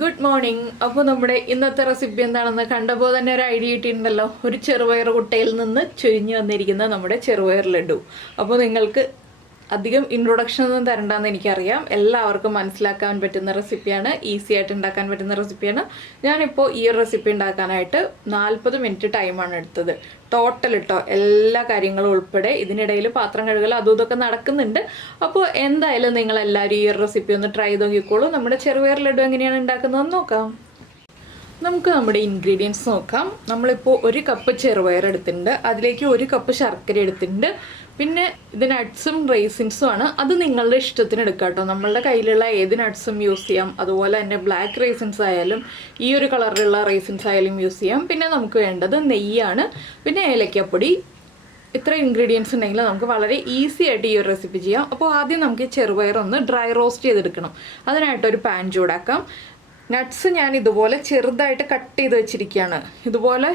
Good morning. അപ്പോൾ നമ്മുടെ ഇന്നത്തെ റെസിപ്പി എന്താണെന്ന് കണ്ടപ്പോൾ തന്നെ ഒരു ഐഡിയ കിട്ടിയിട്ടുണ്ടല്ലോ. ഒരു ചെറുപയർ കുട്ടയിൽ നിന്ന് ചുരിഞ്ഞു വന്നിരിക്കുന്ന നമ്മുടെ ചെറുപയർ ലഡു. അപ്പോൾ നിങ്ങൾക്ക് അധികം ഇൻട്രൊഡക്ഷൻ ഒന്നും തരണ്ടെന്ന് എനിക്കറിയാം. എല്ലാവർക്കും മനസ്സിലാക്കാൻ പറ്റുന്ന റെസിപ്പിയാണ്, ഈസി ആയിട്ട് ഉണ്ടാക്കാൻ പറ്റുന്ന റെസിപ്പിയാണ്. ഞാനിപ്പോൾ ഈ ഒരു റെസിപ്പി ഉണ്ടാക്കാനായിട്ട് 40 മിനിറ്റ് ടൈമാണ് എടുത്തത് ടോട്ടൽ കേട്ടോ, എല്ലാ കാര്യങ്ങളും ഉൾപ്പെടെ. ഇതിനിടയിൽ പാത്രം കഴുകൽ അതും ഇതൊക്കെ നടക്കുന്നുണ്ട്. അപ്പോൾ എന്തായാലും നിങ്ങളെല്ലാവരും ഈ ഒരു റെസിപ്പി ഒന്ന് ട്രൈ ചെയ്ത് നോക്കിക്കോളൂ. നമ്മുടെ ചെറുപയർ ലഡു എങ്ങനെയാണ് ഉണ്ടാക്കുന്നതെന്ന് നോക്കാം. നമുക്ക് നമ്മുടെ ഇൻഗ്രീഡിയൻസ് നോക്കാം. നമ്മളിപ്പോൾ 1 കപ്പ് ചെറുപയർ എടുത്തിട്ടുണ്ട്, അതിലേക്ക് 1 കപ്പ് ശർക്കര എടുത്തിട്ടുണ്ട്. പിന്നെ ഇത് നട്ട്സും റൈസിൻസും ആണ്. അത് നിങ്ങളുടെ ഇഷ്ടത്തിന് എടുക്കാം കേട്ടോ. നമ്മളുടെ കയ്യിലുള്ള ഏത് നട്ട്സും യൂസ് ചെയ്യാം. അതുപോലെ തന്നെ ബ്ലാക്ക് റൈസിൻസ് ആയാലും ഈ ഒരു കളറിലുള്ള റൈസിൻസ് ആയാലും യൂസ് ചെയ്യാം. പിന്നെ നമുക്ക് വേണ്ടത് നെയ്യാണ്, പിന്നെ ഏലക്കപ്പൊടി. ഇത്ര ഇൻഗ്രീഡിയൻസ് ഉണ്ടെങ്കിൽ നമുക്ക് വളരെ ഈസി ആയിട്ട് ഈ ഒരു റെസിപ്പി ചെയ്യാം. അപ്പോൾ ആദ്യം നമുക്ക് ഈ ചെറുപയർ ഒന്ന് ഡ്രൈ റോസ്റ്റ് ചെയ്തെടുക്കണം. അതിനായിട്ടൊരു പാൻ ചൂടാക്കാം. നട്ട്സ് ഞാൻ ഇതുപോലെ ചെറുതായിട്ട് കട്ട് ചെയ്ത് വെച്ചിരിക്കുകയാണ്. ഇതുപോലെ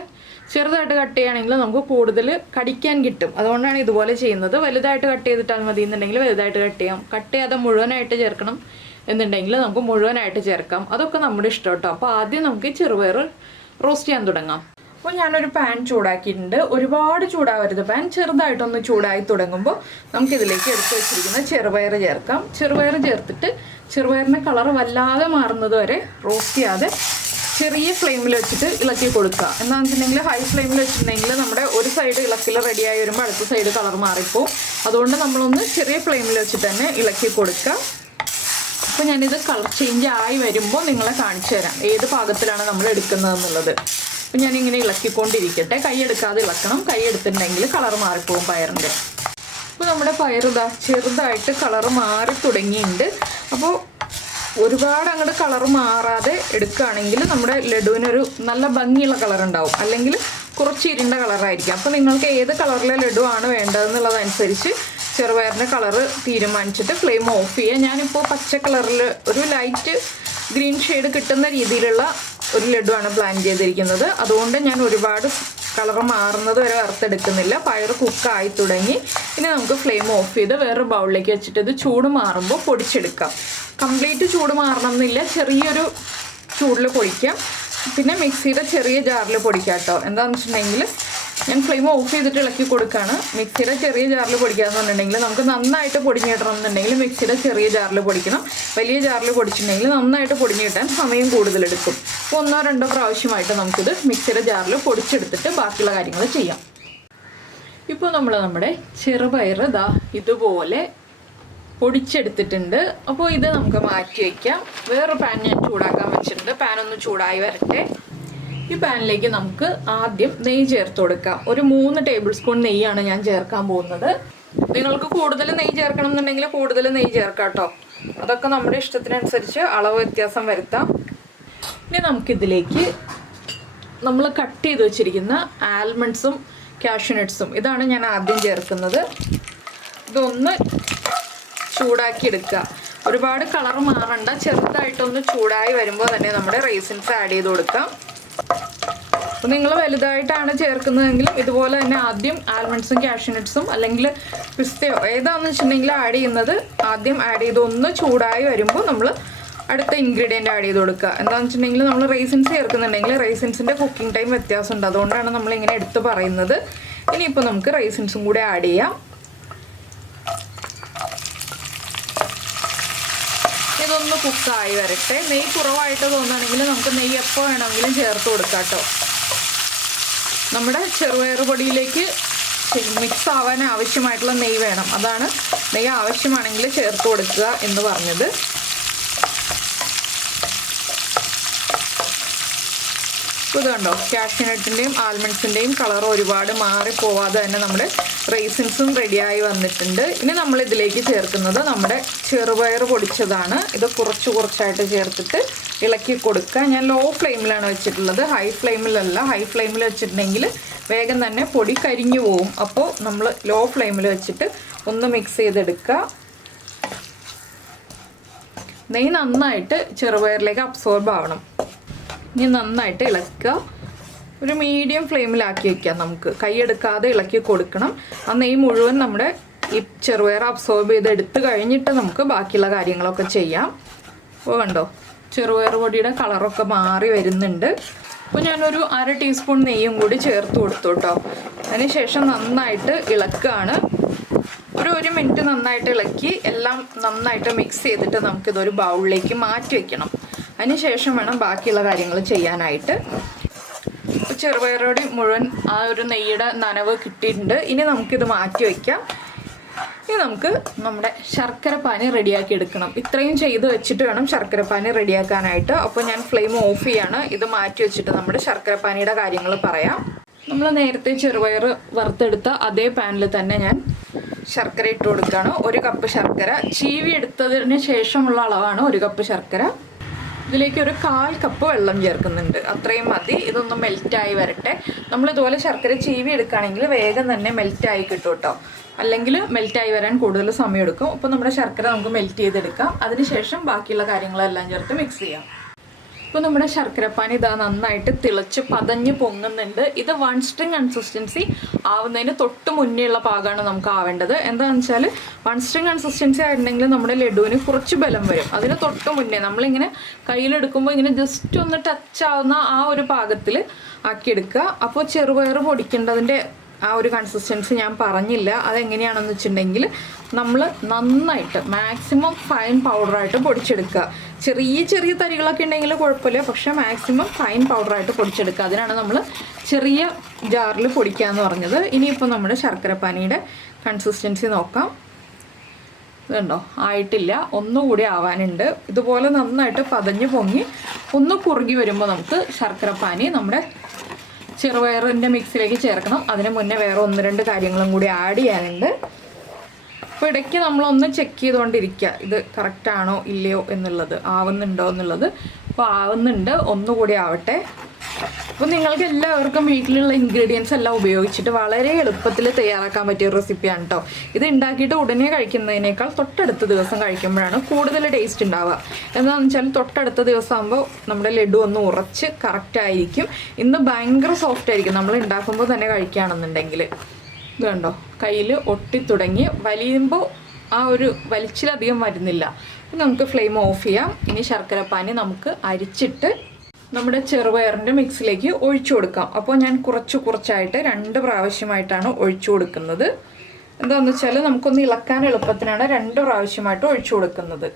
ചെറുതായിട്ട് കട്ട് ചെയ്യുകയാണെങ്കിൽ നമുക്ക് കൂടുതൽ കടിക്കാൻ കിട്ടും. അതുകൊണ്ടാണ് ഇതുപോലെ ചെയ്യുന്നത്. വലുതായിട്ട് കട്ട് ചെയ്തിട്ടാൽ മതി എന്നുണ്ടെങ്കിൽ വലുതായിട്ട് കട്ട് ചെയ്യാം. കട്ട് ചെയ്യാതെ മുഴുവനായിട്ട് ചേർക്കണം എന്നുണ്ടെങ്കിൽ നമുക്ക് മുഴുവനായിട്ട് ചേർക്കാം. അതൊക്കെ നമ്മുടെ ഇഷ്ടം കേട്ടോ. അപ്പോൾ ആദ്യം നമുക്ക് ചെറുപയർ റോസ്റ്റ് ചെയ്യാൻ തുടങ്ങാം. അപ്പോൾ ഞാനൊരു പാൻ ചൂടാക്കിയിട്ടുണ്ട്. ഒരുപാട് ചൂടാവരുത് പാൻ, ചെറുതായിട്ടൊന്ന് ചൂടായി തുടങ്ങുമ്പോൾ നമുക്കിതിലേക്ക് എടുത്ത് വെച്ചിരിക്കുന്ന ചെറുപയർ ചേർക്കാം. ചെറുപയർ ചേർത്തിട്ട് ചെറുപയറിൻ്റെ കളർ വല്ലാതെ മാറുന്നത് വരെ റോസ്റ്റ് ചെയ്യാതെ ചെറിയ ഫ്ലെയിമിൽ വെച്ചിട്ട് ഇളക്കി കൊടുക്കുക. എന്താണെന്ന് വെച്ചിട്ടുണ്ടെങ്കിൽ ഹൈ ഫ്ലെയിമിൽ വെച്ചിട്ടുണ്ടെങ്കിൽ നമ്മുടെ ഒരു സൈഡ് ഇളക്കിൽ റെഡിയായി വരുമ്പോൾ അടുത്ത സൈഡ് കളർ മാറിപ്പോവും. അതുകൊണ്ട് നമ്മളൊന്ന് ചെറിയ ഫ്ലെയിമിൽ വെച്ചിട്ട് തന്നെ ഇളക്കി കൊടുക്കുക. അപ്പോൾ ഞാനിത് കളർ ചേഞ്ച് ആയി വരുമ്പോൾ നിങ്ങളെ കാണിച്ചു തരാം ഏത് പാകത്തിലാണ് നമ്മൾ എടുക്കുന്നതെന്നുള്ളത്. അപ്പോൾ ഞാനിങ്ങനെ ഇളക്കിക്കൊണ്ടിരിക്കട്ടെ. കൈ എടുക്കാതെ ഇളക്കണം. കൈ എടുത്തിട്ടുണ്ടെങ്കിൽ കളർ മാറിപ്പോവും പയറിൻ്റെ. അപ്പോൾ നമ്മുടെ പയർ ഇതാ ചെറുതായിട്ട് കളർ മാറി തുടങ്ങിയിട്ടുണ്ട്. അപ്പോൾ ഒരുപാട് അങ്ങോട്ട് കളർ മാറാതെ എടുക്കുകയാണെങ്കിൽ നമ്മുടെ ലഡുവിനൊരു നല്ല ഭംഗിയുള്ള കളർ ഉണ്ടാവും. അല്ലെങ്കിൽ കുറച്ച് ഇരുണ്ട കളറായിരിക്കും. അപ്പോൾ നിങ്ങൾക്ക് ഏത് കളറിലെ ലഡു ആണ് വേണ്ടതെന്നുള്ളതനുസരിച്ച് ചെറുപയറിൻ്റെ കളറ് തീരുമാനിച്ചിട്ട് ഫ്ലെയിം ഓഫ് ചെയ്യുക. ഞാനിപ്പോൾ പച്ച കളറിൽ ഒരു ലൈറ്റ് ഗ്രീൻ ഷെയ്ഡ് കിട്ടുന്ന രീതിയിലുള്ള ഒരു ലഡു ആണ് പ്ലാൻ ചെയ്തിരിക്കുന്നത്. അതുകൊണ്ട് ഞാൻ ഒരുപാട് കളർ മാറുന്നത് വരെ വറുത്തെടുക്കുന്നില്ല. പയർ കുക്കായി തുടങ്ങി. ഇനി നമുക്ക് ഫ്ലെയിം ഓഫ് ചെയ്ത് വേറൊരു ബൗളിലേക്ക് വെച്ചിട്ട് ഇത് ചൂട് മാറുമ്പോൾ പൊടിച്ചെടുക്കാം. കംപ്ലീറ്റ് ചൂട് മാറണം എന്നില്ല, ചെറിയൊരു ചൂടിൽ പൊടിക്കാം. പിന്നെ മിക്സിയുടെ ചെറിയ ജാറിൽ പൊടിക്കാം കേട്ടോ. എന്താണെന്ന് വെച്ചിട്ടുണ്ടെങ്കിൽ ഞാൻ ഫ്ലെയിം ഓഫ് ചെയ്തിട്ട് ഇളക്കി കൊടുക്കുകയാണ്. മിക്സിയുടെ ചെറിയ ജാറിൽ പൊടിക്കാമെന്ന് പറഞ്ഞിട്ടുണ്ടെങ്കിൽ നമുക്ക് നന്നായിട്ട് പൊടിഞ്ഞ് കിട്ടണം എന്നുണ്ടെങ്കിൽ മിക്സിയുടെ ചെറിയ ജാറിൽ പൊടിക്കണം. വലിയ ജാറിൽ പൊടിച്ചിട്ടുണ്ടെങ്കിൽ നന്നായിട്ട് പൊടിഞ്ഞ് കിട്ടാൻ സമയം കൂടുതലെടുക്കും. അപ്പോൾ 1-2 പ്രാവശ്യമായിട്ട് നമുക്കിത് മിക്സിയുടെ ജാറിൽ പൊടിച്ചെടുത്തിട്ട് ബാക്കിയുള്ള കാര്യങ്ങൾ ചെയ്യാം. ഇപ്പോൾ നമ്മുടെ ചെറുപയർ ഇതാ ഇതുപോലെ പൊടിച്ചെടുത്തിട്ടുണ്ട്. അപ്പോൾ ഇത് നമുക്ക് മാറ്റി വയ്ക്കാം. വേറൊരു പാൻ ഞാൻ ചൂടാക്കാൻ വെച്ചിട്ടുണ്ട്. പാൻ ഒന്ന് ചൂടായി വരട്ടെ. ഈ പാനിലേക്ക് നമുക്ക് ആദ്യം നെയ്യ് ചേർത്ത് കൊടുക്കാം. ഒരു 3 ടേബിൾ സ്പൂൺ നെയ്യാണ് ഞാൻ ചേർക്കാൻ പോകുന്നത്. നിങ്ങൾക്ക് കൂടുതൽ നെയ്യ് ചേർക്കണം എന്നുണ്ടെങ്കിൽ കൂടുതൽ നെയ്യ് ചേർക്കാം കേട്ടോ. അതൊക്കെ നമ്മുടെ ഇഷ്ടത്തിനനുസരിച്ച് അളവ് വ്യത്യാസം വരുത്താം. ഇനി നമുക്കിതിലേക്ക് നമ്മൾ കട്ട് ചെയ്ത് വെച്ചിരിക്കുന്ന ആൽമണ്ട്സും കാഷ്യൂനട്ട്സും ഇതാണ് ഞാൻ ആദ്യം ചേർക്കുന്നത്. ഇതൊന്ന് ചൂടാക്കി എടുക്കുക. ഒരുപാട് കളർ മാറണ്ട, ചെറുതായിട്ടൊന്ന് ചൂടായി വരുമ്പോൾ തന്നെ നമ്മുടെ റൈസിൻസ് ആഡ് ചെയ്ത് കൊടുക്കാം. അപ്പോൾ നിങ്ങൾ വലുതായിട്ടാണ് ചേർക്കുന്നതെങ്കിലും ഇതുപോലെ തന്നെ ആദ്യം ആൽമണ്ട്സും കാഷ്യൂനട്ട്സും അല്ലെങ്കിൽ പിസ്തയോ ഏതാണെന്ന് വെച്ചിട്ടുണ്ടെങ്കിൽ ആഡ് ചെയ്യുന്നത് ആദ്യം ആഡ് ചെയ്ത് ഒന്ന് ചൂടായി വരുമ്പോൾ നമ്മൾ അടുത്ത ഇൻഗ്രീഡിയൻ്റ് ആഡ് ചെയ്ത് കൊടുക്കുക. എന്താണെന്ന് വെച്ചിട്ടുണ്ടെങ്കിൽ നമ്മൾ റൈസിൻസ് ചേർക്കുന്നുണ്ടെങ്കിൽ റൈസിൻസിൻ്റെ കുക്കിംഗ് ടൈം വ്യത്യാസമുണ്ട്. അതുകൊണ്ടാണ് നമ്മളിങ്ങനെ എടുത്ത് പറയുന്നത്. ഇനിയിപ്പോൾ നമുക്ക് റൈസിൻസും കൂടെ ആഡ് ചെയ്യാം. ഇതൊന്ന് കുക്കായി വരട്ടെ. നെയ്യ് കുറവായിട്ട് തോന്നുകയാണെങ്കിൽ നമുക്ക് നെയ്യ് എപ്പോൾ വേണമെങ്കിലും ചേർത്ത് കൊടുക്കാം കേട്ടോ. നമ്മുടെ ചെറുപയർ പൊടിയിലേക്ക് മിക്സ് ആവാൻ ആവശ്യമായിട്ടുള്ള നെയ്യ് വേണം. അതാണ് നെയ്യ് ആവശ്യമാണെങ്കിൽ ചേർത്ത് കൊടുക്കുക എന്ന് പറഞ്ഞത്. ഇത് കണ്ടോ, കാഷ്യൂനട്ടിൻ്റെയും ആൽമണ്ട്സിൻ്റെയും കളർ ഒരുപാട് മാറിപ്പോവാതെ തന്നെ നമ്മുടെ റൈസിൻസും റെഡിയായി വന്നിട്ടുണ്ട്. ഇനി നമ്മൾ ഇതിലേക്ക് ചേർക്കുന്നത് നമ്മുടെ ചെറുപയർ പൊടിച്ചതാണ്. ഇത് കുറച്ചായിട്ട് ചേർത്തിട്ട് ഇളക്കി കൊടുക്കുക. ഞാൻ ലോ ഫ്ലെയിമിലാണ് വെച്ചിട്ടുള്ളത്, ഹൈ ഫ്ലെയിമിലല്ല. ഹൈ ഫ്ലെയിമിൽ വെച്ചിട്ടുണ്ടെങ്കിൽ വേഗം തന്നെ പൊടി കരിഞ്ഞു പോവും. അപ്പോൾ നമ്മൾ ലോ ഫ്ലെയിമിൽ വെച്ചിട്ട് ഒന്ന് മിക്സ് ചെയ്തെടുക്കുക. നെയ്യ് നന്നായിട്ട് ചെറുപയറിലേക്ക് അബ്സോർബ് ആവണം. ഇനി നന്നായിട്ട് ഇളക്കുക. ഒരു മീഡിയം ഫ്ലെയിമിലാക്കി വയ്ക്കാം. നമുക്ക് കൈയെടുക്കാതെ ഇളക്കി കൊടുക്കണം. ആ നെയ്യ് മുഴുവൻ നമ്മുടെ ഈ ചെറുപയർ അബ്സോർബ് ചെയ്ത് എടുത്ത് കഴിഞ്ഞിട്ട് നമുക്ക് ബാക്കിയുള്ള കാര്യങ്ങളൊക്കെ ചെയ്യാം. അപ്പോൾ കണ്ടോ ചെറുപയർ പൊടിയുടെ കളറൊക്കെ മാറി വരുന്നുണ്ട്. അപ്പോൾ ഞാനൊരു 1/2 ടീസ്പൂൺ നെയ്യും കൂടി ചേർത്ത് കൊടുത്തു കേട്ടോ. അതിനുശേഷം നന്നായിട്ട് ഇളക്കുകയാണ്. ഒരു 1 മിനിറ്റ് നന്നായിട്ട് ഇളക്കി എല്ലാം നന്നായിട്ട് മിക്സ് ചെയ്തിട്ട് നമുക്കിതൊരു ബൗളിലേക്ക് മാറ്റി വയ്ക്കണം. അതിനുശേഷം വേണം ബാക്കിയുള്ള കാര്യങ്ങൾ ചെയ്യാനായിട്ട്. ചെറുപയറോടി മുഴുവൻ ആ ഒരു നെയ്യുടെ നനവ് കിട്ടിയിട്ടുണ്ട്. ഇനി നമുക്കിത് മാറ്റി വയ്ക്കാം. ഇനി നമുക്ക് നമ്മുടെ ശർക്കരപ്പാനി റെഡിയാക്കി എടുക്കണം. ഇത്രയും ചെയ്ത് വെച്ചിട്ട് വേണം ശർക്കരപ്പാനി റെഡിയാക്കാനായിട്ട്. അപ്പോൾ ഞാൻ ഫ്ലെയിം ഓഫ് ചെയ്യാണ്. ഇത് മാറ്റി വെച്ചിട്ട് നമ്മുടെ ശർക്കരപ്പാനിയുടെ കാര്യങ്ങൾ പറയാം. നമ്മൾ നേരത്തെ ചെറുപയർ വറുത്തെടുത്ത അതേ പാനിൽ തന്നെ ഞാൻ ശർക്കര ഇട്ട് കൊടുക്കുകയാണ്. 1 കപ്പ് ശർക്കര ചീവി എടുത്തതിന് ശേഷമുള്ള അളവാണ് 1 കപ്പ് ശർക്കര. ഇതിലേക്ക് ഒരു 1/4 കപ്പ് വെള്ളം ചേർക്കുന്നുണ്ട്. അത്രയും മതി. ഇതൊന്ന് മെൽറ്റായി വരട്ടെ. നമ്മളിതുപോലെ ശർക്കര ചീവി എടുക്കുകയാണെങ്കിൽ വേഗം തന്നെ മെൽറ്റായി കിട്ടും കേട്ടോ. അല്ലെങ്കിൽ മെൽറ്റായി വരാൻ കൂടുതൽ സമയം എടുക്കും. അപ്പോൾ നമ്മുടെ ശർക്കര നമുക്ക് മെൽറ്റ് ചെയ്തെടുക്കാം. അതിനുശേഷം ബാക്കിയുള്ള കാര്യങ്ങളെല്ലാം ചേർത്ത് മിക്സ് ചെയ്യാം. ഇപ്പോൾ നമ്മുടെ ശർക്കരപ്പാനി ഇതാ നന്നായിട്ട് തിളച്ച് പതഞ്ഞ് പൊങ്ങുന്നുണ്ട്. ഇത് 1 സ്ട്രിങ് കൺസിസ്റ്റൻസി ആവുന്നതിന് തൊട്ട് മുന്നേയുള്ള പാകമാണ് നമുക്ക് ആവേണ്ടത്. എന്താണെന്ന് വെച്ചാൽ 1 സ്ട്രിങ് കൺസിസ്റ്റൻസി ആയിട്ടുണ്ടെങ്കിൽ നമ്മുടെ ലഡുവിന് കുറച്ച് ബലം വരും. അതിന് തൊട്ട് മുന്നേ നമ്മളിങ്ങനെ കയ്യിലെടുക്കുമ്പോൾ ഇങ്ങനെ ജസ്റ്റ് ഒന്ന് ടച്ച് ആവുന്ന ആ ഒരു പാകത്തിൽ ആക്കിയെടുക്കുക. അപ്പോൾ ചെറുപയർ പൊടിക്കേണ്ടതിൻ്റെ ആ ഒരു കൺസിസ്റ്റൻസി ഞാൻ പറഞ്ഞില്ല. അതെങ്ങനെയാണെന്ന് വെച്ചിട്ടുണ്ടെങ്കിൽ നമ്മൾ നന്നായിട്ട് മാക്സിമം ഫൈൻ പൗഡറായിട്ട് പൊടിച്ചെടുക്കുക. ചെറിയ ചെറിയ തരികളൊക്കെ ഉണ്ടെങ്കിൽ കുഴപ്പമില്ല, പക്ഷെ മാക്സിമം ഫൈൻ പൗഡറായിട്ട് പൊടിച്ചെടുക്കുക. അതിനാണ് നമ്മൾ ചെറിയ ജാറിൽ പൊടിക്കാമെന്ന് പറഞ്ഞത്. ഇനിയിപ്പോൾ നമ്മുടെ ശർക്കരപ്പാനിയുടെ കൺസിസ്റ്റൻസി നോക്കാം. ഇതുണ്ടോ, ആയിട്ടില്ല, ഒന്നുകൂടി ആവാനുണ്ട്. ഇതുപോലെ നന്നായിട്ട് പതഞ്ഞ് പൊങ്ങി ഒന്ന് കുറുകി വരുമ്പോൾ നമുക്ക് ശർക്കരപ്പാനി നമ്മുടെ ചെറുപയറിൻ്റെ മിക്സിലേക്ക് ചേർക്കണം. അതിന് മുന്നേ വേറെ 1-2 കാര്യങ്ങളും കൂടി ആഡ് ചെയ്യാനുണ്ട്. അപ്പോൾ ഇടയ്ക്ക് നമ്മളൊന്ന് ചെക്ക് ചെയ്തുകൊണ്ടിരിക്കുക, ഇത് കറക്റ്റാണോ ഇല്ലയോ എന്നുള്ളത്, ആവുന്നുണ്ടോ എന്നുള്ളത്. അപ്പോൾ ആവുന്നുണ്ട്, ഒന്നുകൂടി ആവട്ടെ. അപ്പോൾ നിങ്ങൾക്ക് എല്ലാവർക്കും വീട്ടിലുള്ള ഇൻഗ്രീഡിയൻസ് എല്ലാം ഉപയോഗിച്ചിട്ട് വളരെ എളുപ്പത്തിൽ തയ്യാറാക്കാൻ പറ്റിയ റെസിപ്പിയാണ് കേട്ടോ. ഇത് ഉണ്ടാക്കിയിട്ട് ഉടനെ കഴിക്കുന്നതിനേക്കാൾ തൊട്ടടുത്ത ദിവസം കഴിക്കുമ്പോഴാണ് കൂടുതൽ ടേസ്റ്റ് ഉണ്ടാവുക. എന്താണെന്ന് വെച്ചാൽ തൊട്ടടുത്ത ദിവസം ആകുമ്പോൾ നമ്മുടെ ലഡു ഒന്ന് ഉറച്ച് കറക്റ്റായിരിക്കും. ഇന്ന് ഭയങ്കര സോഫ്റ്റ് ആയിരിക്കും നമ്മൾ ഉണ്ടാക്കുമ്പോൾ തന്നെ കഴിക്കുകയാണെന്നുണ്ടെങ്കിൽ. ഇത് കണ്ടോ, കയ്യിൽ ഒട്ടിത്തുടങ്ങി വലിയുമ്പോൾ ആ ഒരു വലിച്ചിലധികം വരുന്നില്ല. നമുക്ക് ഫ്ലെയിം ഓഫ് ചെയ്യാം. ഇനി ശർക്കരപ്പാനി നമുക്ക് അരിച്ചിട്ട് നമ്മുടെ ചെറുപയറിൻ്റെ മിക്സിലേക്ക് ഒഴിച്ചു കൊടുക്കാം. അപ്പോൾ ഞാൻ കുറച്ചായിട്ട് 2 പ്രാവശ്യമായിട്ടാണ് ഒഴിച്ചു കൊടുക്കുന്നത്. എന്താണെന്ന് വെച്ചാൽ നമുക്കൊന്ന് ഇളക്കാൻ എളുപ്പത്തിനാണ് 2 പ്രാവശ്യമായിട്ട് ഒഴിച്ചു കൊടുക്കുന്നത്.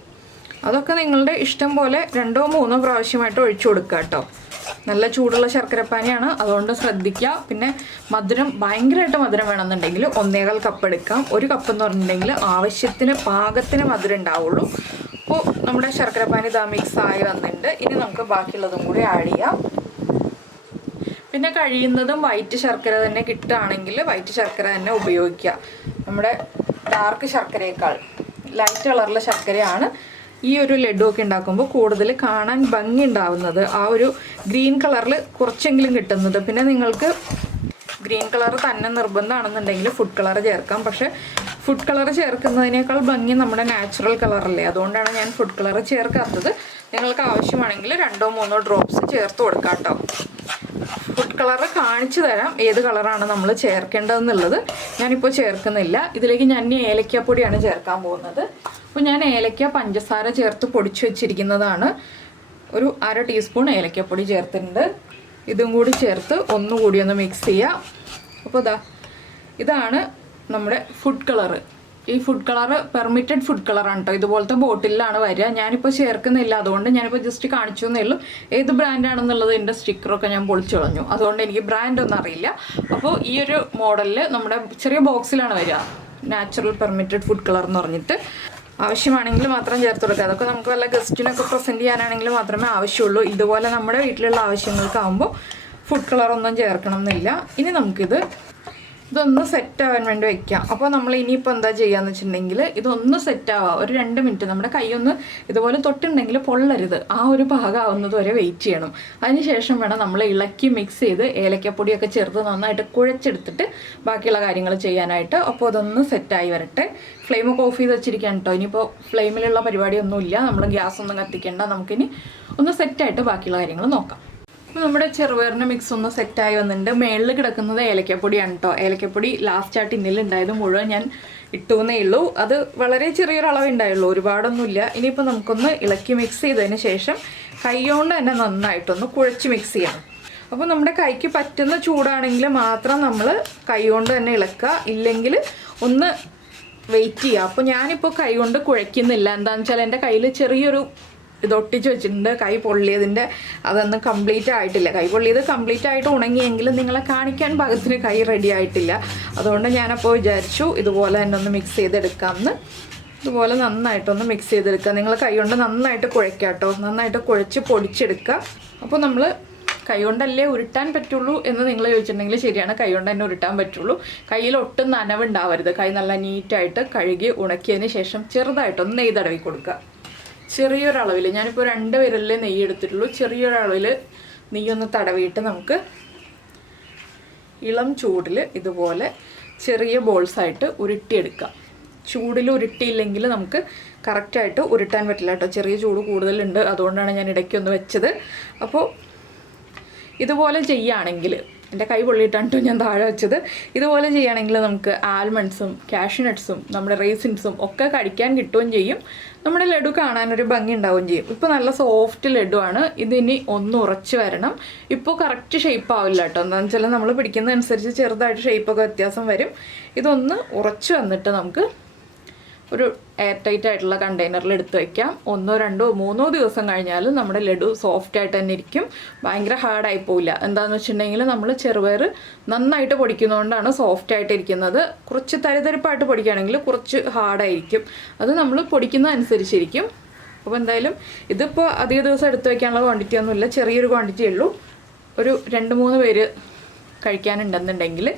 അതൊക്കെ നിങ്ങളുടെ ഇഷ്ടം പോലെ 2-3 പ്രാവശ്യമായിട്ട് ഒഴിച്ചു കൊടുക്കുക കേട്ടോ. നല്ല ചൂടുള്ള ശർക്കരപ്പാനിയാണ്, അതുകൊണ്ട് ശ്രദ്ധിക്കുക. പിന്നെ മധുരം ഭയങ്കരമായിട്ട് മധുരം വേണമെന്നുണ്ടെങ്കിൽ 1.25 കപ്പ് എടുക്കാം. 1 കപ്പ് എന്ന് പറഞ്ഞിട്ടുണ്ടെങ്കിൽ ആവശ്യത്തിന് പാകത്തിന് മധുരം ഉണ്ടാവുള്ളൂ. അപ്പോൾ നമ്മുടെ ശർക്കരപ്പാനി ഇതാ മിക്സ് ആയി വന്നിട്ടുണ്ട്. ഇനി നമുക്ക് ബാക്കിയുള്ളതും കൂടി ആഡ് ചെയ്യാം. പിന്നെ കഴിയുന്നതും വൈറ്റ് ശർക്കര തന്നെ കിട്ടുകയാണെങ്കിൽ വൈറ്റ് ശർക്കര തന്നെ ഉപയോഗിക്കുക. നമ്മുടെ ഡാർക്ക് ശർക്കരയേക്കാൾ ലൈറ്റ് കളറിലെ ശർക്കരയാണ് ഈ ഒരു ലഡു ഒക്കെ ഉണ്ടാക്കുമ്പോൾ കൂടുതൽ കാണാൻ ഭംഗി ഉണ്ടാവുന്നത്. ആ ഒരു ഗ്രീൻ കളറിൽ കുറച്ചെങ്കിലും കിട്ടുന്നത്. പിന്നെ നിങ്ങൾക്ക് ഗ്രീൻ കളർ തന്നെ നിർബന്ധമാണെന്നുണ്ടെങ്കിൽ ഫുഡ് കളർ ചേർക്കാം. പക്ഷേ ഫുഡ് കളർ ചേർക്കുന്നതിനേക്കാൾ ഭംഗി നമ്മുടെ നാച്ചുറൽ കളറല്ലേ, അതുകൊണ്ടാണ് ഞാൻ ഫുഡ് കളർ ചേർക്കാത്തത്. നിങ്ങൾക്ക് ആവശ്യമാണെങ്കിൽ 2-3 ഡ്രോപ്സ് ചേർത്ത് കൊടുക്കാം കേട്ടോ. ഫുഡ് കളർ കാണിച്ചു തരാം ഏത് കളറാണ് നമ്മൾ ചേർക്കേണ്ടതെന്നുള്ളത്. ഞാനിപ്പോൾ ചേർക്കുന്നില്ല. ഇതിലേക്ക് ഞാൻ ഏലക്കാപ്പൊടിയാണ് ചേർക്കാൻ പോകുന്നത്. അപ്പോൾ ഞാൻ ഏലക്ക പഞ്ചസാര ചേർത്ത് പൊടിച്ചു വെച്ചിരിക്കുന്നതാണ്. ഒരു 1/2 ടീസ്പൂൺ ഏലക്കപ്പൊടി ചേർത്തിട്ടുണ്ട്. ഇതും കൂടി ചേർത്ത് ഒന്നുകൂടി ഒന്ന് മിക്സ് ചെയ്യാം. അപ്പോൾ ഇതാണ് നമ്മുടെ ഫുഡ് കളറ്. ഈ ഫുഡ് കളറ് പെർമിറ്റഡ് ഫുഡ് കളറാണ് കേട്ടോ. ഇതുപോലത്തെ ബോട്ടിലാണ് വരിക. ഞാനിപ്പോൾ ചേർക്കുന്നില്ല, അതുകൊണ്ട് ഞാനിപ്പോൾ ജസ്റ്റ് കാണിച്ചു എന്നേ ഉള്ളൂ. ഏത് ബ്രാൻഡാണെന്നുള്ളത് എൻ്റെ സ്റ്റിക്കറൊക്കെ ഞാൻ പൊളിച്ചു കളഞ്ഞു, അതുകൊണ്ട് എനിക്ക് ബ്രാൻഡൊന്നും അറിയില്ല. അപ്പോൾ ഈ ഒരു മോഡലിൽ നമ്മുടെ ചെറിയ ബോക്സിലാണ് വരിക, നാച്ചുറൽ പെർമിറ്റഡ് ഫുഡ് കളർ എന്ന് പറഞ്ഞിട്ട്. ആവശ്യമാണെങ്കിൽ മാത്രം ചേർത്ത് കൊടുക്കുക. അതൊക്കെ നമുക്ക് വല്ല ഗസ്റ്റിനൊക്കെ പ്രസൻറ്റ് ചെയ്യാനാണെങ്കിൽ മാത്രമേ ആവശ്യമുള്ളൂ. ഇതുപോലെ നമ്മുടെ വീട്ടിലുള്ള ആവശ്യങ്ങൾക്കാവുമ്പോൾ ഫുഡ് കളറൊന്നും ചേർക്കണം എന്നില്ല. ഇനി ഇതൊന്ന് സെറ്റ് ആവാൻ വേണ്ടി വെക്കാം. അപ്പോൾ നമ്മൾ ഇനിയിപ്പോൾ എന്താ ചെയ്യാന്ന് വെച്ചിട്ടുണ്ടെങ്കിൽ ഇതൊന്ന് സെറ്റ് ആവാം. ഒരു 2 മിനിറ്റ് നമ്മുടെ കൈയൊന്ന് ഇതുപോലെ തൊട്ടുണ്ടെങ്കിൽ പൊള്ളരുത്. ആ ഒരു പാകമാവുന്നത് വരെ വെയിറ്റ് ചെയ്യണം. അതിനുശേഷം വേണം നമ്മൾ ഇളക്കി മിക്സ് ചെയ്ത് ഏലക്കപ്പൊടിയൊക്കെ ചേർത്ത് നന്നായിട്ട് കുഴച്ചെടുത്തിട്ട് ബാക്കിയുള്ള കാര്യങ്ങൾ ചെയ്യാനായിട്ട്. അപ്പോൾ അതൊന്ന് സെറ്റായി വരട്ടെ. ഫ്ലെയിമൊക്കെ ഓഫ് ചെയ്ത് വെച്ചിരിക്കാൻ കേട്ടോ. ഇനിയിപ്പോൾ ഫ്ലെയിമിലുള്ള പരിപാടിയൊന്നുമില്ല, നമ്മൾ ഗ്യാസ് ഒന്നും കത്തിക്കേണ്ട. നമുക്കിനി ഒന്ന് സെറ്റായിട്ട് ബാക്കിയുള്ള കാര്യങ്ങൾ നോക്കാം. അപ്പോൾ നമ്മുടെ ചെറുപയറിൻ്റെ മിക്സ് ഒന്ന് സെറ്റായി വന്നിട്ടുണ്ട്. മേളിൽ കിടക്കുന്നത് ഏലക്കപ്പൊടിയാണ് കേട്ടോ. ഏലക്കപ്പൊടി ലാസ്റ്റ് ആ ടിന്നിലുണ്ടായത് മുഴുവൻ ഞാൻ ഇട്ടുവെന്നേ ഉള്ളൂ. അത് വളരെ ചെറിയൊരു അളവേ ഉണ്ടായുള്ളൂ, ഒരുപാടൊന്നുമില്ല. ഇനിയിപ്പോൾ നമുക്കൊന്ന് ഇളക്കി മിക്സ് ചെയ്തതിന് ശേഷം കൈകൊണ്ട് തന്നെ നന്നായിട്ടൊന്ന് കുഴച്ച് മിക്സ് ചെയ്യണം. അപ്പോൾ നമ്മുടെ കൈക്ക് പറ്റുന്ന ചൂടാണെങ്കിൽ മാത്രം നമ്മൾ കൈ കൊണ്ട് തന്നെ ഇളക്കുക, ഇല്ലെങ്കിൽ ഒന്ന് വെയിറ്റ് ചെയ്യുക. അപ്പോൾ ഞാനിപ്പോൾ കൈ കൊണ്ട് കുഴയ്ക്കുന്നില്ല. എന്താണെന്ന് വെച്ചാൽ എൻ്റെ കയ്യിൽ ചെറിയൊരു ഇതൊട്ടിച്ച് വെച്ചിട്ടുണ്ട്, കൈ പൊള്ളിയതിൻ്റെ. അതൊന്നും കംപ്ലീറ്റ് ആയിട്ടില്ല. കൈ പൊള്ളിയത് കംപ്ലീറ്റ് ആയിട്ട് ഉണങ്ങിയെങ്കിലും നിങ്ങളെ കാണിക്കാൻ പാകത്തിന് കൈ റെഡി ആയിട്ടില്ല. അതുകൊണ്ട് ഞാനപ്പോൾ വിചാരിച്ചു ഇതുപോലെ തന്നെ ഒന്ന് മിക്സ് ചെയ്തെടുക്കാമെന്ന്. ഇതുപോലെ നന്നായിട്ടൊന്ന് മിക്സ് ചെയ്തെടുക്കുക. നിങ്ങൾ കൈ കൊണ്ട് നന്നായിട്ട് കുഴയ്ക്കുക കേട്ടോ, നന്നായിട്ട് കുഴച്ച് പൊടിച്ചെടുക്കുക. അപ്പോൾ നമ്മൾ കൈ കൊണ്ടല്ലേ ഉരുട്ടാൻ പറ്റുള്ളൂ എന്ന് നിങ്ങൾ ചോദിച്ചിട്ടുണ്ടെങ്കിൽ ശരിയാണ്, കൈ കൊണ്ട് തന്നെ ഉരുട്ടാൻ പറ്റുള്ളൂ. കയ്യിൽ ഒട്ടും നനവുണ്ടാവരുത്. കൈ നല്ല നീറ്റായിട്ട് കഴുകി ഉണക്കിയതിന് ശേഷം ചെറുതായിട്ടൊന്ന് നെയ്യ് തടവി കൊടുക്കുക. ചെറിയൊരളവിൽ, ഞാനിപ്പോൾ 2 വിരലിൽ നെയ്യ് എടുത്തിട്ടുള്ളൂ. ചെറിയൊരളവിൽ നെയ്യൊന്ന് തടവിയിട്ട് നമുക്ക് ഇളം ചൂടിൽ ഇതുപോലെ ചെറിയ ബോൾസായിട്ട് ഉരുട്ടിയെടുക്കാം. ചൂടിൽ ഉരുട്ടിയില്ലെങ്കിൽ നമുക്ക് കറക്റ്റായിട്ട് ഉരുട്ടാൻ പറ്റില്ല കേട്ടോ. ചെറിയ ചൂട് കൂടുതലുണ്ട്, അതുകൊണ്ടാണ് ഞാൻ ഇടയ്ക്കൊന്ന് വെച്ചത്. അപ്പോൾ ഇതുപോലെ ചെയ്യുകയാണെങ്കിൽ, എൻ്റെ കൈ പൊള്ളിയിട്ടാണ് ഞാൻ താഴെ വെച്ചത്. ഇതുപോലെ ചെയ്യുകയാണെങ്കിൽ നമുക്ക് ആൽമണ്ട്സും കാഷ്യൂനട്ട്സും നമ്മുടെ റേസിൻസും ഒക്കെ കഴിക്കാൻ കിട്ടുകയും ചെയ്യും. നമ്മുടെ ലഡു കാണാനൊരു ഭംഗി ഉണ്ടാവുകയും ചെയ്യും. ഇപ്പോൾ നല്ല സോഫ്റ്റ് ലഡു ആണ്. ഇതിനി ഒന്ന് ഉറച്ച് വരണം. ഇപ്പോൾ കറക്റ്റ് ഷേപ്പ് ആവില്ല കേട്ടോ. എന്താണെന്ന് വെച്ചാൽ നമ്മൾ പിടിക്കുന്നതനുസരിച്ച് ചെറുതായിട്ട് ഷേപ്പൊക്കെ വ്യത്യാസം വരും. ഇതൊന്ന് ഉറച്ച് വന്നിട്ട് നമുക്ക് ഒരു എയർ ടൈറ്റ് ആയിട്ടുള്ള കണ്ടെയ്നറിൽ എടുത്ത് വയ്ക്കാം. 1, 2, 3 ദിവസം കഴിഞ്ഞാലും നമ്മുടെ ലഡു സോഫ്റ്റ് ആയിട്ട് തന്നെ ഇരിക്കും. ഭയങ്കര ഹാർഡായി പോവില്ല. എന്താണെന്ന് വെച്ചിട്ടുണ്ടെങ്കിൽ നമ്മൾ ചെറുപയർ നന്നായിട്ട് പൊടിക്കുന്നതുകൊണ്ടാണ് സോഫ്റ്റ് ആയിട്ട് ഇരിക്കുന്നത്. കുറച്ച് തരിതരിപ്പായിട്ട് പൊടിക്കുകയാണെങ്കിൽ കുറച്ച് ഹാർഡായിരിക്കും. അത് നമ്മൾ പൊടിക്കുന്നതനുസരിച്ചിരിക്കും. അപ്പോൾ എന്തായാലും ഇതിപ്പോൾ അധിക ദിവസം എടുത്ത് വയ്ക്കാനുള്ള ക്വാണ്ടിറ്റി ഒന്നുമില്ല, ചെറിയൊരു ക്വാണ്ടിറ്റിയേ ഉള്ളൂ. ഒരു 2-3 പേര് കഴിക്കാനുണ്ടെന്നുണ്ടെങ്കിൽ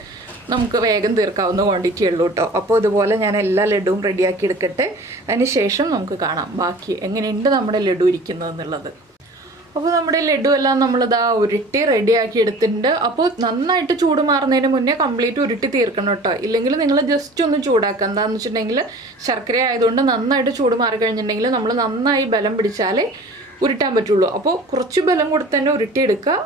നമുക്ക് വേഗം തീർക്കാവുന്ന ക്വാണ്ടിറ്റി ഉള്ളൂ കേട്ടോ. അപ്പോൾ ഇതുപോലെ ഞാൻ എല്ലാ ലഡുവും റെഡിയാക്കി എടുക്കട്ടെ. അതിന് ശേഷം നമുക്ക് കാണാം ബാക്കി എങ്ങനെയുണ്ട് നമ്മുടെ ലഡു ഇരിക്കുന്നതെന്നുള്ളത്. അപ്പോൾ നമ്മുടെ ലഡു എല്ലാം നമ്മളിതാ ഉരുട്ടി റെഡിയാക്കി എടുത്തിട്ടുണ്ട്. അപ്പോൾ നന്നായിട്ട് ചൂട് മാറുന്നതിന് മുന്നേ കംപ്ലീറ്റ് ഉരുട്ടി തീർക്കണം കേട്ടോ. ഇല്ലെങ്കിൽ നിങ്ങൾ ജസ്റ്റ് ഒന്ന് ചൂടാക്കുക. എന്താണെന്ന് വെച്ചിട്ടുണ്ടെങ്കിൽ ശർക്കര ആയതുകൊണ്ട് നന്നായിട്ട് ചൂട് മാറിക്കഴിഞ്ഞിട്ടുണ്ടെങ്കിൽ നമ്മൾ നന്നായി ബലം പിടിച്ചാലേ ഉരുട്ടാൻ പറ്റുള്ളൂ. അപ്പോൾ കുറച്ച് ബലം കൊടുത്ത് തന്നെ ഉരുട്ടിയെടുക്കുക.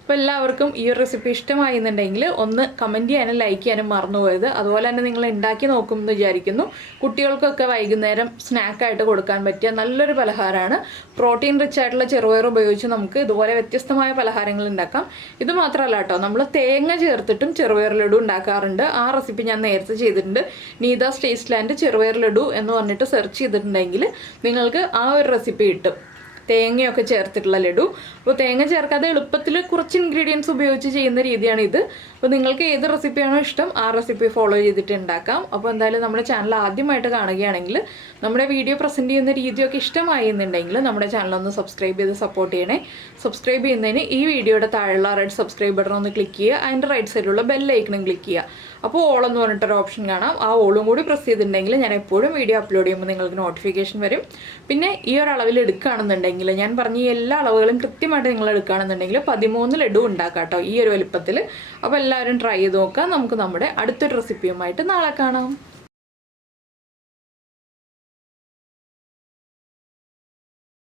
അപ്പോൾ എല്ലാവർക്കും ഈ ഒരു റെസിപ്പി ഇഷ്ടമായി എന്നുണ്ടെങ്കിൽ ഒന്ന് കമൻറ്റ് ചെയ്യാനും ലൈക്ക് ചെയ്യാനും മറന്നു പോയത്. അതുപോലെ തന്നെ നിങ്ങൾ ഉണ്ടാക്കി നോക്കുമെന്ന് വിചാരിക്കുന്നു. കുട്ടികൾക്കൊക്കെ വൈകുന്നേരം സ്നാക്കായിട്ട് കൊടുക്കാൻ പറ്റിയ നല്ലൊരു പലഹാരമാണ്. പ്രോട്ടീൻ റിച്ച് ആയിട്ടുള്ള ചെറുപയർ ഉപയോഗിച്ച് നമുക്ക് ഇതുപോലെ വ്യത്യസ്തമായ പലഹാരങ്ങൾ ഉണ്ടാക്കാം. ഇത് മാത്രമല്ല കേട്ടോ, നമ്മൾ തേങ്ങ ചേർത്തിട്ടും ചെറുപയർ ലഡു ഉണ്ടാക്കാറുണ്ട്. ആ റെസിപ്പി ഞാൻ നേരത്തെ ചെയ്തിട്ടുണ്ട്. നീതാസ് ടേസ്റ്റ്ലാൻഡ് ചെറുപയർ ലഡു എന്ന് പറഞ്ഞിട്ട് സെർച്ച് ചെയ്തിട്ടുണ്ടെങ്കിൽ നിങ്ങൾക്ക് ആ ഒരു റെസിപ്പി കിട്ടും. തേങ്ങയൊക്കെ ചേർത്തിട്ടുള്ള ലഡു. അപ്പോൾ തേങ്ങ ചേർക്കാതെ എളുപ്പത്തിൽ കുറച്ച് ഇൻഗ്രീഡിയൻസ് ഉപയോഗിച്ച് ചെയ്യുന്ന രീതിയാണ് ഇത്. അപ്പോൾ നിങ്ങൾക്ക് ഏത് റെസിപ്പിയാണോ ഇഷ്ടം ആ റെസിപ്പി ഫോളോ ചെയ്തിട്ട് ഉണ്ടാക്കാം. അപ്പോൾ എന്തായാലും നമ്മുടെ ചാനൽ ആദ്യമായിട്ട് കാണുകയാണെങ്കിൽ നമ്മുടെ വീഡിയോ പ്രസൻറ്റ് ചെയ്യുന്ന രീതിയൊക്കെ ഇഷ്ടമായി എന്നുണ്ടെങ്കിൽ നമ്മുടെ ചാനലൊന്ന് സബ്സ്ക്രൈബ് ചെയ്ത് സപ്പോർട്ട് ചെയ്യണേ. സബ്സ്ക്രൈബ് ചെയ്യുന്നതിന് ഈ വീഡിയോയുടെ താഴെയുള്ള റെഡ് സബ്സ്ക്രൈബ് ബട്ടൺ ഒന്ന് ക്ലിക്ക് ചെയ്യുക. അതിൻ്റെ റൈറ്റ് സൈഡിലുള്ള ബെൽ ഐക്കണും ക്ലിക്ക് ചെയ്യുക. അപ്പോൾ ഓൾ എന്ന് പറഞ്ഞിട്ടൊരു ഓപ്ഷൻ കാണാം. ആ ഓളും കൂടി പ്രസ് ചെയ്തിട്ടുണ്ടെങ്കിൽ ഞാൻ എപ്പോഴും വീഡിയോ അപ്ലോഡ് ചെയ്യുമ്പോൾ നിങ്ങൾക്ക് നോട്ടിഫിക്കേഷൻ വരും. പിന്നെ ഈ ഒരു അളവിൽ എടുക്കുകയാണെന്നുണ്ടെങ്കിൽ, ഞാൻ പറഞ്ഞ ഈ എല്ലാ അളവുകളും കൃത്യമായിട്ട് നിങ്ങൾ എടുക്കുകയാണെന്നുണ്ടെങ്കിൽ 13 ലഡു ഉണ്ടാക്കാം കേട്ടോ ഈ ഒരു വലുപ്പത്തിൽ. അപ്പോൾ എല്ലാവരും ട്രൈ ചെയ്ത് നോക്കാം. നമുക്ക് നമ്മുടെ അടുത്തൊരു റെസിപ്പിയുമായിട്ട് നാളെ കാണാം.